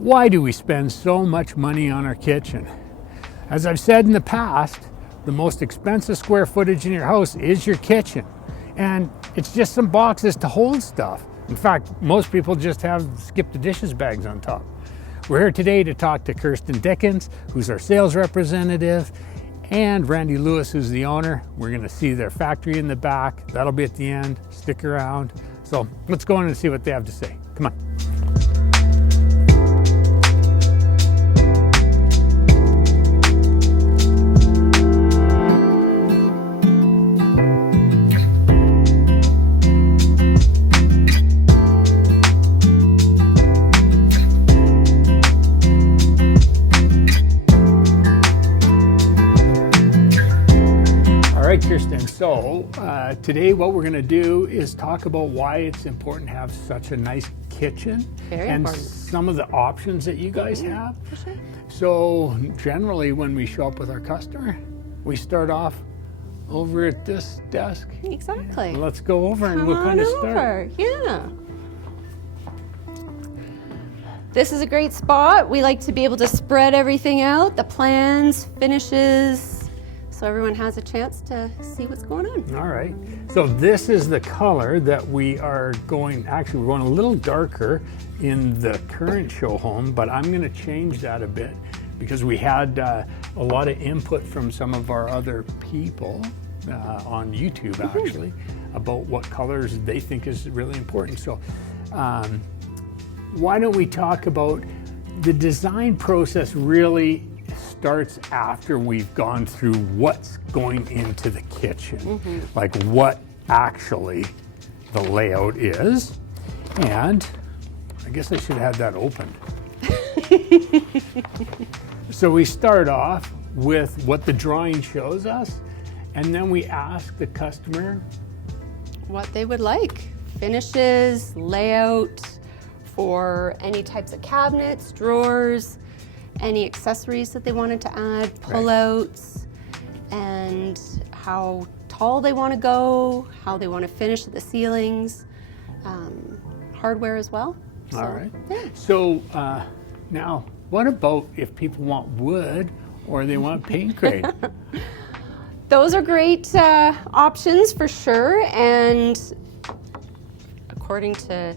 Why do we spend so much money on our kitchen? As I've said in the past, the most expensive square footage in your house is your kitchen. And it's just some boxes to hold stuff. In fact, most people just have skip the dishes bags on top. We're here today to talk to Kirsten Dickens, who's our sales representative, and Randy Lewis, who's the owner. We're gonna see their factory in the back. That'll be at the end. Stick around. So let's go in and see what they have to say. Come on. Kirsten, so today what we're going to do is talk about why it's important to have such a nice kitchen. Very and important. Some of the options that you guys have. For sure. So generally when we show up with our customer, we start off over at this desk. Exactly. Let's go over and we'll kind of start. Yeah. This is a great spot. We like to be able to spread everything out, the plans, finishes, so everyone has a chance to see what's going on. All right. So this is the color that we are going, actually we're going a little darker in the current show home, but I'm going to change that a bit because we had a lot of input from some of our other people on YouTube actually about what colors they think is really important. So why don't we talk about the design process really starts after we've gone through what's going into the kitchen, like what actually the layout is. And I guess I should have had that opened. So we start off with what the drawing shows us, and then we ask the customer what they would like. Finishes, layout for any types of cabinets, drawers, any accessories that they wanted to add, pullouts, and how tall they want to go, how they want to finish the ceilings, hardware as well. All right. Yeah. So now, what about if people want wood or they want paint grade? Those are great options for sure, and according to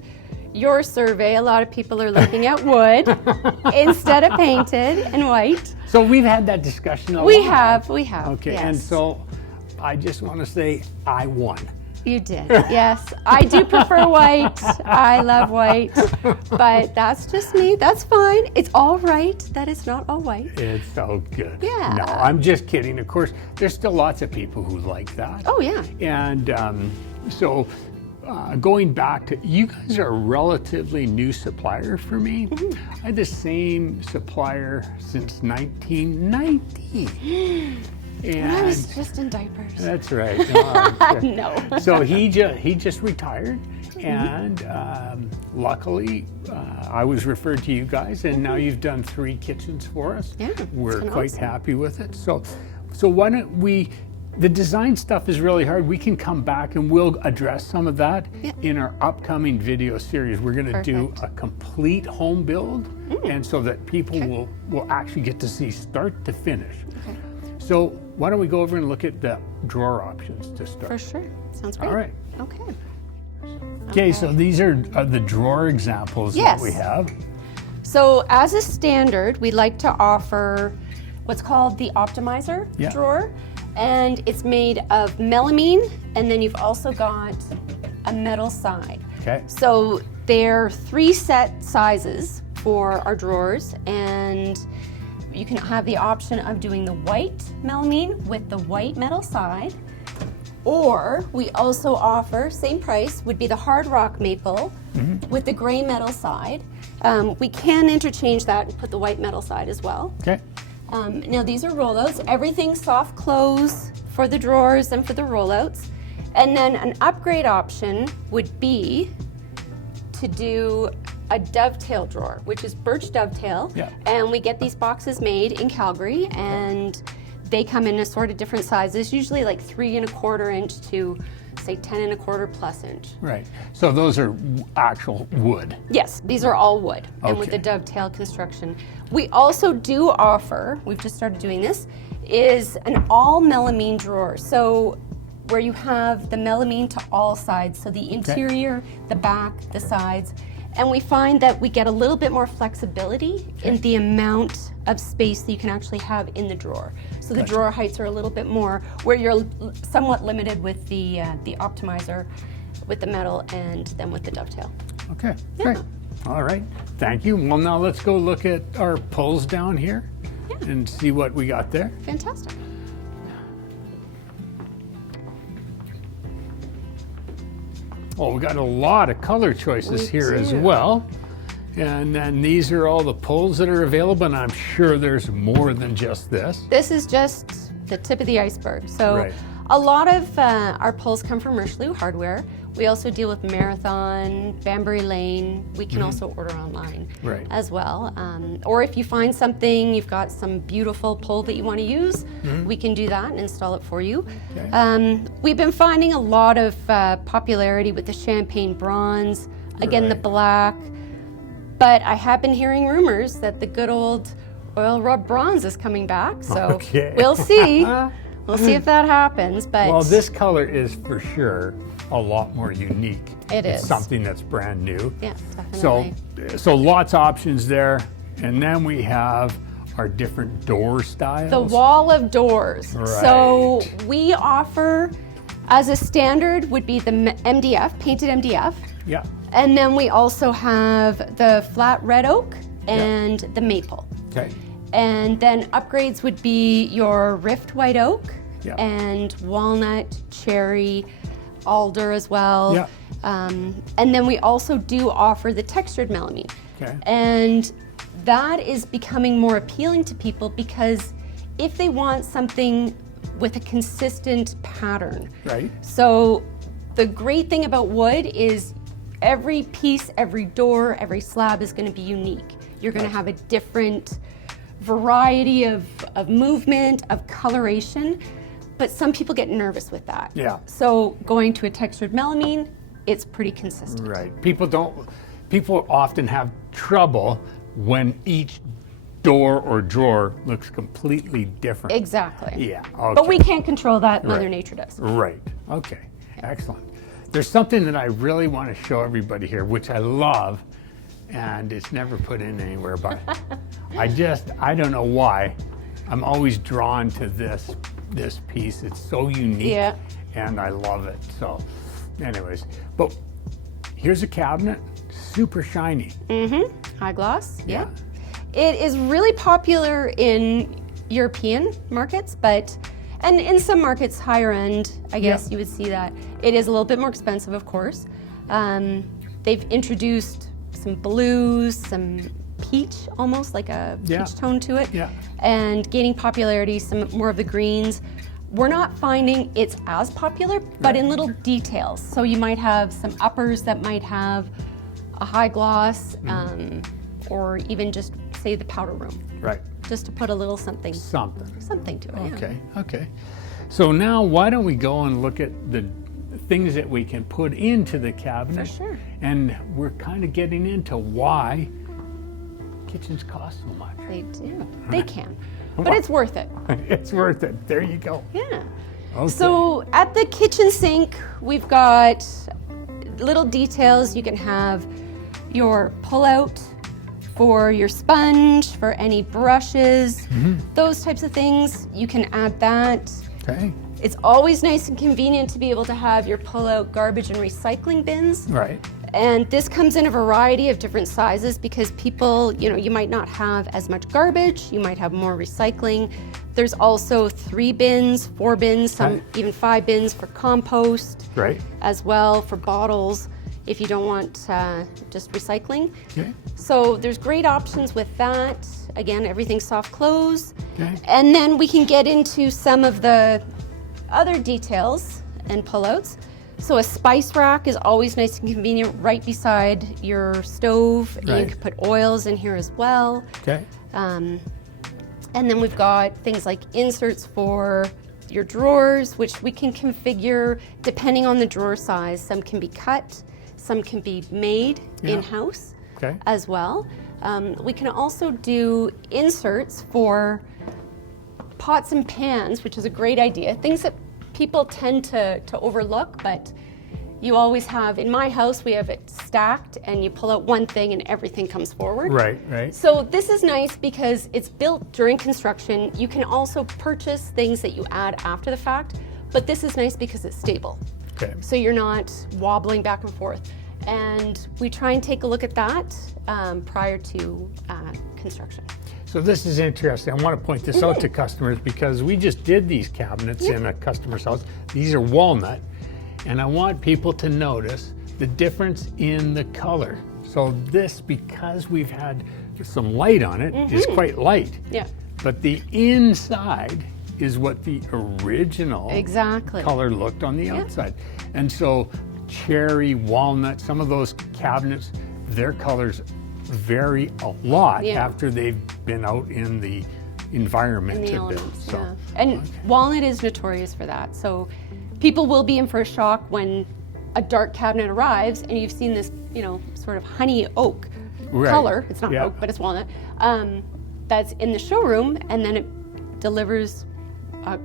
your survey, a lot of people are looking at wood instead of painted and white. So we've had that discussion a lot. We have. Okay, yes. And so I just want to say I won. You did, yes. I do prefer white. I love white, but that's just me. That's fine. It's all right that it's not all white. It's so good. Yeah. No, I'm just kidding. Of course, there's still lots of people who like that. Oh, yeah. And so going back to, you guys are a relatively new supplier for me. I had the same supplier since 1990. And I was just in diapers. That's right. No. So he just retired, and luckily I was referred to you guys, and now you've done 3 kitchens for us. Yeah, we're quite awesome. happy with it. So why don't we? The design stuff is really hard. We can come back and we'll address some of that in our upcoming video series. We're going to do a complete home build, and so that people will actually get to see start to finish. Okay. So why don't we go over and look at the drawer options to start? For sure. Sounds great. All right. Okay. Okay, so these are the drawer examples that we have. So as a standard, we like to offer what's called the optimizer drawer. And it's made of melamine, and then you've also got a metal side. Okay. So they're 3 set sizes for our drawers, and you can have the option of doing the white melamine with the white metal side, or we also offer, same price, would be the hard rock maple with the gray metal side. We can interchange that and put the white metal side as well. Okay. Now these are rollouts. Everything's soft close for the drawers and for the rollouts. And then an upgrade option would be to do a dovetail drawer, which is birch dovetail. Yeah. And we get these boxes made in Calgary, and they come in assorted different sizes, usually like 3 1/4 inch to say 10 1/4 plus inch. Right. So those are actual wood. Yes, these are all wood, and with the dovetail construction. We also do offer, we've just started doing this, is an all melamine drawer. So where you have the melamine to all sides, so the interior, the back, the sides, and we find that we get a little bit more flexibility in the amount of space that you can actually have in the drawer. So the drawer heights are a little bit more, where you're somewhat limited with the optimizer, with the metal, and then with the dovetail. Okay, great. All right, thank you. Well, now let's go look at our pulls down here and see what we got there. Fantastic. Oh, we got a lot of color choices here as well. And then these are all the pulls that are available, and I'm sure there's more than just this. This is just the tip of the iceberg. So a lot of our pulls come from Richelieu Hardware. We also deal with Marathon, Banbury Lane. We can also order online as well. Or if you find something, you've got some beautiful pull that you want to use, we can do that and install it for you. We've been finding a lot of popularity with the champagne bronze, again the black, but I have been hearing rumors that the good old oil rub bronze is coming back, so we'll see. We'll see if that happens. But well, this color is for sure a lot more unique. It's something that's brand new. Yeah, definitely. So lots of options there. And then we have our different door styles. The wall of doors. So we offer, as a standard, would be the MDF, painted MDF. Yeah. And then we also have the flat red oak and the maple. Okay. And then upgrades would be your rift white oak and walnut, cherry, alder as well. Yeah. And then we also do offer the textured melamine. Okay. And that is becoming more appealing to people because if they want something with a consistent pattern. Right. So the great thing about wood is every piece, every door, every slab is going to be unique. You're going to have a different variety of movement, of coloration, but some people get nervous with that. Yeah. So going to a textured melamine, it's pretty consistent. Right. People often have trouble when each door or drawer looks completely different. Exactly. Yeah. Okay. But we can't control that, Mother Nature does. Right. Okay. Excellent. There's something that I really want to show everybody here, which I love, and it's never put in anywhere, but I don't know why. I'm always drawn to this piece. It's so unique, and I love it. So, anyways, but here's a cabinet, super shiny. High gloss, yeah. It is really popular in European markets, and in some markets higher end, I guess you would see that. It is a little bit more expensive, of course. They've introduced some blues, some peach, almost like a peach tone to it, and gaining popularity, some more of the greens. We're not finding it's as popular, but in little details. So you might have some uppers that might have a high gloss, or even just say the powder room. Right. Just to put a little something to it. Okay, okay. So now why don't we go and look at the things that we can put into the cabinet. For sure. And we're kind of getting into why kitchens cost so much. They do. They can. But it's worth it. It's worth it. There you go. Yeah. Okay. So at the kitchen sink, we've got little details. You can have your pull-out for your sponge, for any brushes, those types of things. You can add that. Okay. It's always nice and convenient to be able to have your pull-out garbage and recycling bins. Right. And this comes in a variety of different sizes because people, you might not have as much garbage, you might have more recycling. There's also 3 bins, 4 bins, some even 5 bins for compost. Right. As well for bottles if you don't want just recycling. Okay. So there's great options with that. Again, everything's soft close. Okay. And then we can get into some of the other details and pullouts. So a spice rack is always nice and convenient right beside your stove. Right. You can put oils in here as well. Okay. And then we've got things like inserts for your drawers, which we can configure depending on the drawer size. Some can be cut, some can be made in-house as well. We can also do inserts for pots and pans, which is a great idea. Things that people tend to overlook, but you always have, in my house, we have it stacked and you pull out one thing and everything comes forward. Right, right. So this is nice because it's built during construction. You can also purchase things that you add after the fact, but this is nice because it's stable. Okay. So you're not wobbling back and forth. And we try and take a look at that prior to construction. So this is interesting. I want to point this out to customers because we just did these cabinets in a customer's house. These are walnut, and I want people to notice the difference in the color. So this, because we've had some light on it, is quite light. Yeah. But the inside is what the original color looked on the outside. And so cherry, walnut, some of those cabinets, their colors vary a lot after they've been out in the environment a bit. So, and walnut is notorious for that. So people will be in for a shock when a dark cabinet arrives and you've seen this, you know, sort of honey oak color. It's not oak, but it's walnut. That's in the showroom, and then it delivers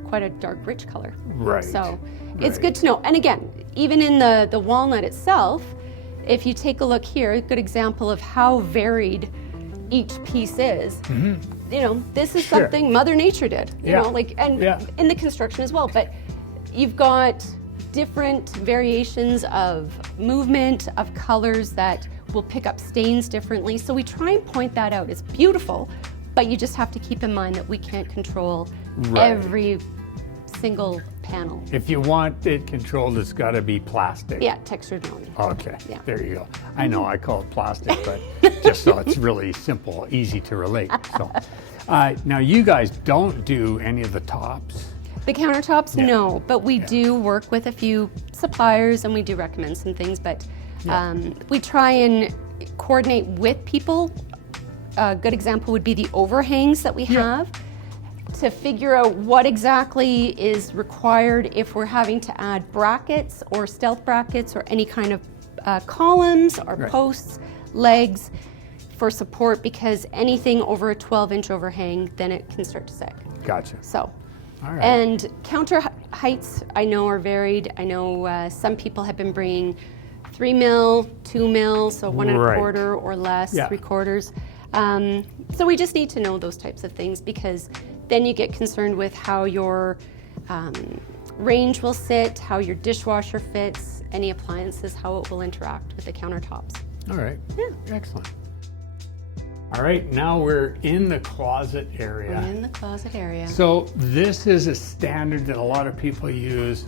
quite a dark, rich color. Right. So it's good to know. And again, even in the walnut itself, if you take a look here, a good example of how varied each piece is. You know, this is something Mother Nature did. You know, like, and in the construction as well. But you've got different variations of movement, of colors that will pick up stains differently. So we try and point that out. It's beautiful, but you just have to keep in mind that we can't control every single panel. If you want it controlled, it's got to be plastic. Yeah, textured molding. Okay, there you go. I know I call it plastic, but just so it's really simple, easy to relate. So, now you guys don't do any of the tops. The countertops, no, but we do work with a few suppliers and we do recommend some things, but we try and coordinate with people. A good example would be the overhangs that we have, to figure out what exactly is required if we're having to add brackets or stealth brackets or any kind of columns or posts, legs for support, because anything over a 12-inch overhang, then it can start to sag. Gotcha. So, and counter heights I know are varied. I know some people have been bringing 3 mil, 2 mil, so 1 1/4 or less, 3/4. So we just need to know those types of things, because then you get concerned with how your range will sit, how your dishwasher fits, any appliances, how it will interact with the countertops. All right. Excellent. All right, now we're in the closet area. We're in the closet area. So this is a standard that a lot of people use.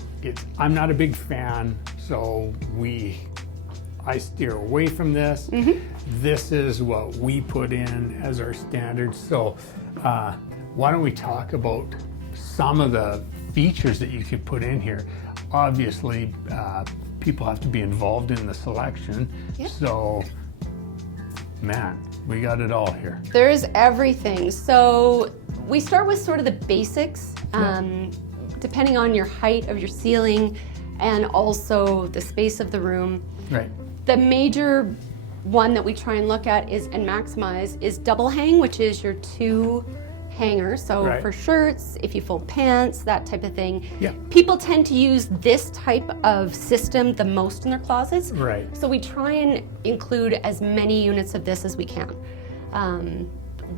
I'm not a big fan, so I steer away from this. This is what we put in as our standard. So why don't we talk about some of the features that you could put in here? Obviously, people have to be involved in the selection. So, man, we got it all here. There's everything. So we start with sort of the basics, depending on your height of your ceiling and also the space of the room. Right. The major one that we try and look at and maximize is double hang, which is your 2 hangers. So for shirts, if you fold pants, that type of thing. People tend to use this type of system the most in their closets. So we try and include as many units of this as we can.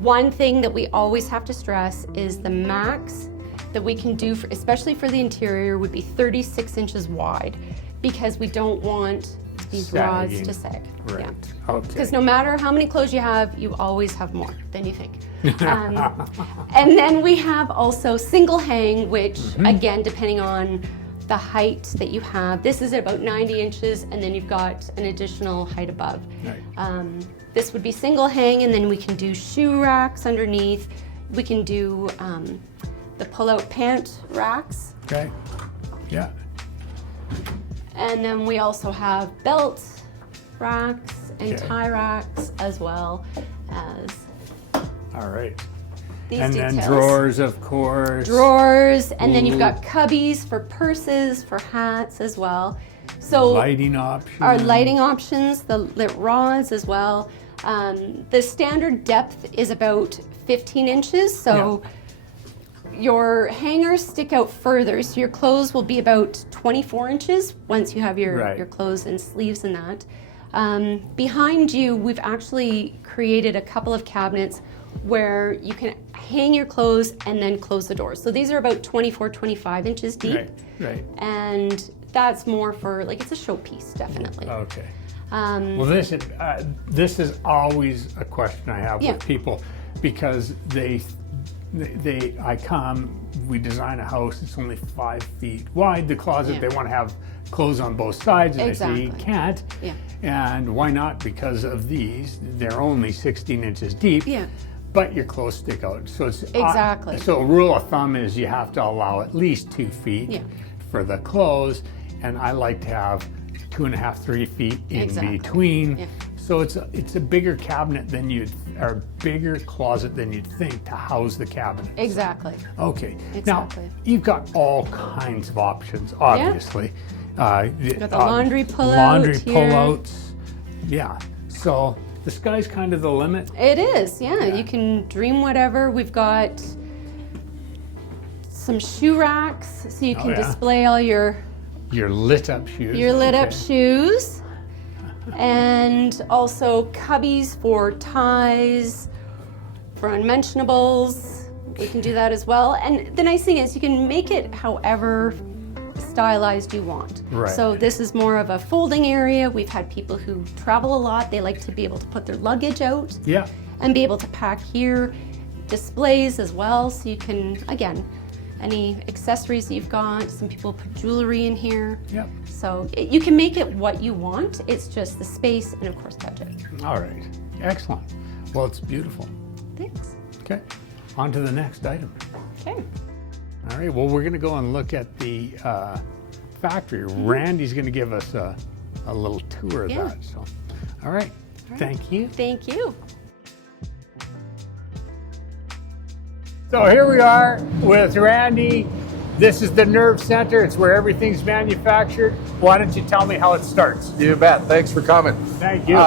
One thing that we always have to stress is the max that we can do, especially for the interior, would be 36 inches wide, because we don't want these rods to sag. Because no matter how many clothes you have, you always have more than you think. And then we have also single hang, which again, depending on the height that you have, this is about 90 inches, and then you've got an additional height above. This would be single hang, and then we can do shoe racks underneath. We can do the pull-out pant racks. And then we also have belt racks and tie racks, as well as. All right. these and details. then drawers, of course. Drawers, and then you've got cubbies for purses, for hats as well. So Lighting options. our lighting options, the lit rods as well. The standard depth is about 15 inches, so your hangers stick out further, so your clothes will be about 24 inches once you have your clothes and sleeves and that. Behind you, we've actually created a couple of cabinets where you can hang your clothes and then close the doors. So these are about 24, 25 inches deep. Right. And that's more for, like, it's a showpiece, definitely. Okay. Well, this is always a question I have with people, because I come, we design a house, it's only 5 feet wide, the closet, they want to have clothes on both sides, and I say you can't. And why not? Because of these, they're only 16 inches deep, but your clothes stick out. So it's so a rule of thumb is you have to allow at least 2 feet for the clothes, and I like to have 2.5, 3 feet in between. So it's a bigger cabinet than or bigger closet than you'd think to house the cabinet. Okay. Now, you've got all kinds of options, obviously. You've got the laundry pullouts. Laundry pullouts. Yeah. So the sky's kind of the limit. It is, You can dream whatever. We've got some shoe racks, so you can display all your lit up shoes. Your lit up shoes. And also cubbies for ties, for unmentionables. We can do that as well. And the nice thing is you can make it however stylized you want. So this is more of a folding area. We've had people who travel a lot. They like to be able to put their luggage out and be able to pack here. Displays as well, so you can, again, any accessories that you've got. Some people put jewelry in here. So you can make it what you want. It's just the space and, of course, budget. All right. Excellent. Well, it's beautiful. Thanks. Okay. On to the next item. Okay. All right. Well, we're going to go and look at the factory. Randy's going to give us a little tour of that. So, all right. Thank you. Thank you. So here we are with Randy. This is the Nerve Center. It's where everything's manufactured. Why don't you tell me how it starts? You bet. Thanks for coming. Thank you.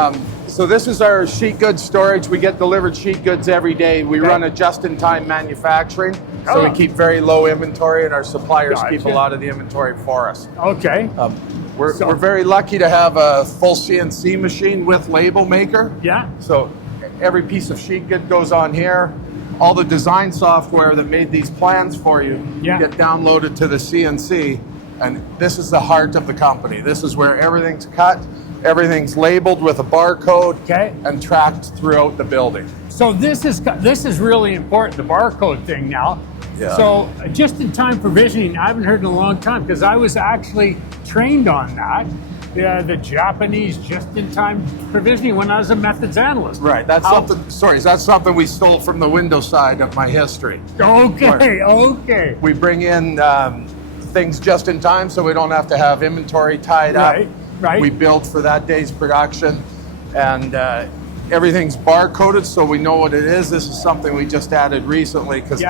So this is our sheet goods storage. We get delivered sheet goods every day. We run a just-in-time manufacturing, so we keep very low inventory, and our suppliers keep a lot of the inventory for us. Okay. We're very lucky to have a full CNC machine with label maker. So every piece of sheet good goes on here. All the design software that made these plans for you get downloaded to the CNC, and this is the heart of the company. This is where everything's cut, everything's labeled with a barcode, and tracked throughout the building. So this is really important, the barcode thing now. So just-in-time provisioning, I haven't heard in a long time, because I was actually trained on that. The Japanese just-in-time provisioning when I was a methods analyst. Right, that's something we stole from the Windows side of my history. Okay. We bring in things just in time, so we don't have to have inventory tied up. We build for that day's production, and everything's barcoded, so we know what it is. This is something we just added recently, because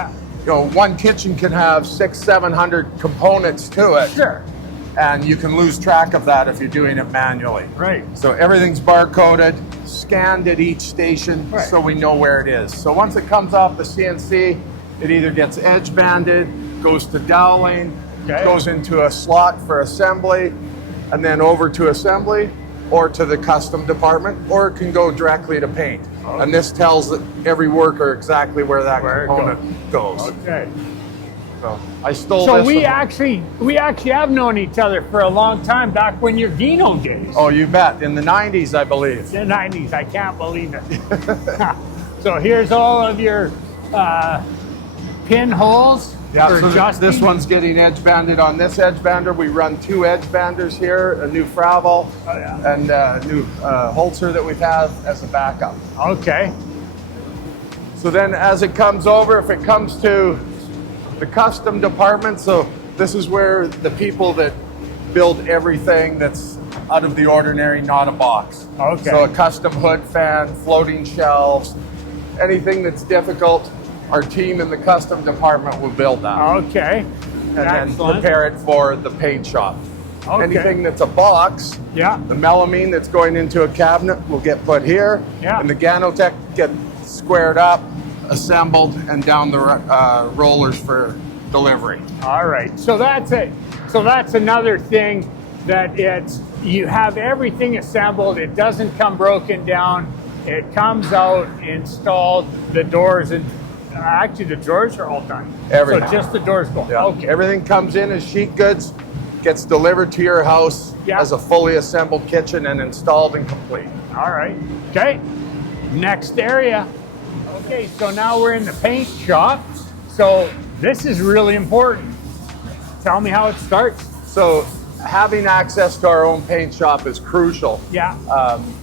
one kitchen can have 600-700 components to it. And you can lose track of that if you're doing it manually. So everything's barcoded, scanned at each station, so we know where it is. So once it comes off the CNC, it either gets edge banded, goes to doweling, goes into a slot for assembly, and then over to assembly, or to the custom department, or it can go directly to paint. And this tells every worker exactly where that component goes. So I stole this. So we actually have known each other for a long time, back when your Dino days. Oh, you bet. In the 90s, I believe. The 90s, I can't believe it. So here's all of your pinholes. So this one's getting edge banded on this edge bander. We run 2 edge banders here, a new Fravel, and a new Holzer that we've had as a backup. Okay. So then as it comes over, if it comes to the custom department, so this is where the people that build everything that's out of the ordinary, not a box. So a custom hood fan, floating shelves, anything that's difficult, our team in the custom department will build that. Okay. And then prepare it for the paint shop. Okay. Anything that's a box, Yeah. the melamine that's going into a cabinet will get put here, Yeah. and the Ganotech get squared up, assembled, and down the rollers for delivery. All right. So that's it. So that's another thing, that you have everything assembled. It doesn't come broken down. It comes out installed. The doors and actually the drawers are all done. Everything. So just the doors go. Yeah. Okay. Everything comes in as sheet goods, gets delivered to your house Yeah. as a fully assembled kitchen and installed and complete. All right. Okay. Next area. Okay. So now we're in the paint shop. So this is really important. Tell me how it starts. So having access to our own paint shop is crucial. Yeah.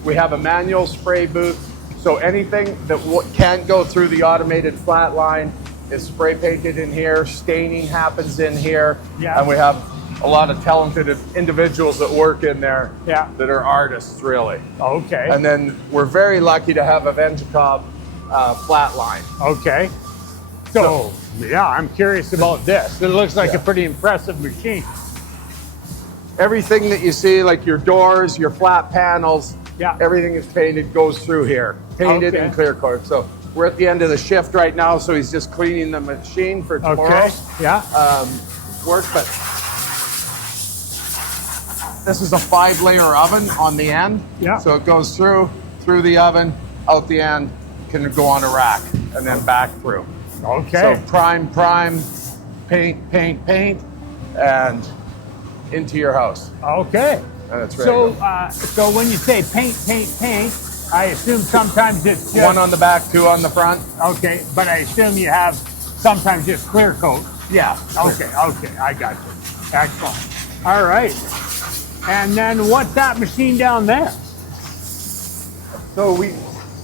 We have a manual spray booth, so anything that can't go through the automated flat line is spray painted in here. Staining happens in here. Yeah. And we have a lot of talented individuals that work in there. Yeah. That are artists, really. Okay. And then we're very lucky to have a Venjacob flat line. Okay. So, yeah, I'm curious about this. It looks like a pretty impressive machine. Everything that you see, like your doors, your flat panels, Yeah. everything is painted, goes through here. Painted Okay. and clear coat. So we're at the end of the shift right now, so he's just cleaning the machine for tomorrow. Okay. Yeah. Work, but this is a 5-layer oven on the end. Yeah. So it goes through the oven, out the end, can go on a rack, and then back through. Okay. So prime, paint, and into your house. Okay. And it's ready to go. So when you say paint, I assume sometimes it's just, One on the back, 2 on the front. okay, but I assume you have sometimes just clear coat. Yeah. Okay, I got you. Excellent. All right. And then what's that machine down there? So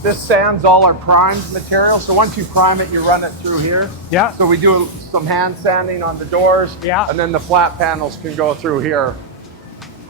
this sands all our primed material. So once you prime it, you run it through here. Yeah. So we do some hand sanding on the doors. Yeah. And then the flat panels can go through here.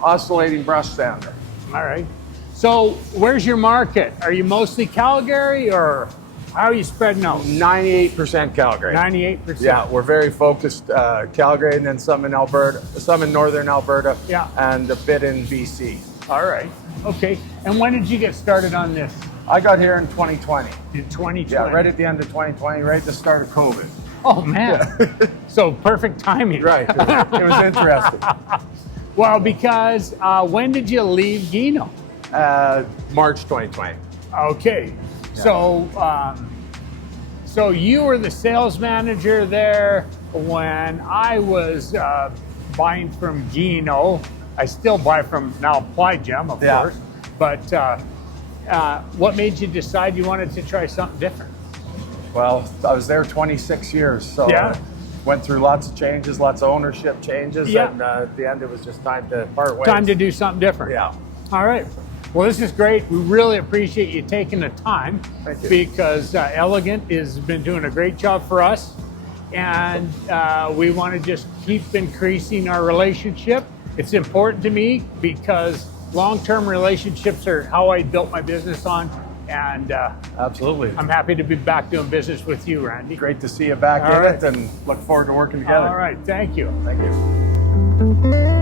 Oscillating brush sander. All right. So where's your market? Are you mostly Calgary, or how are you spreading out? 98% Calgary. 98%. Yeah, we're very focused Calgary, and then some in Alberta, some in northern Alberta. Yeah. And a bit in BC. All right. Okay. And when did you get started on this? I got here in 2020. In 2020. Yeah, right at the end of 2020, right at the start of COVID. Oh man. So perfect timing. Right. It was interesting. Well, because when did you leave Gino? March 2020. Okay. Yeah. So you were the sales manager there when I was buying from Gino. I still buy from now Applied Gem, of Yeah. course. But what made you decide you wanted to try something different? Well, I was there 26 years, so Yeah. went through lots of changes, lots of ownership changes, Yeah. and at the end it was just time to part ways. Time to do something different. Yeah. All right. Well, this is great. We really appreciate you taking the time. Thank you. Because Elegant has been doing a great job for us, and we want to just keep increasing our relationship. It's important to me because long-term relationships are how I built my business on, and Absolutely. I'm happy to be back doing business with you, Randy. Great to see you back All in right. it, and look forward to working together. All right. Thank you. Thank you.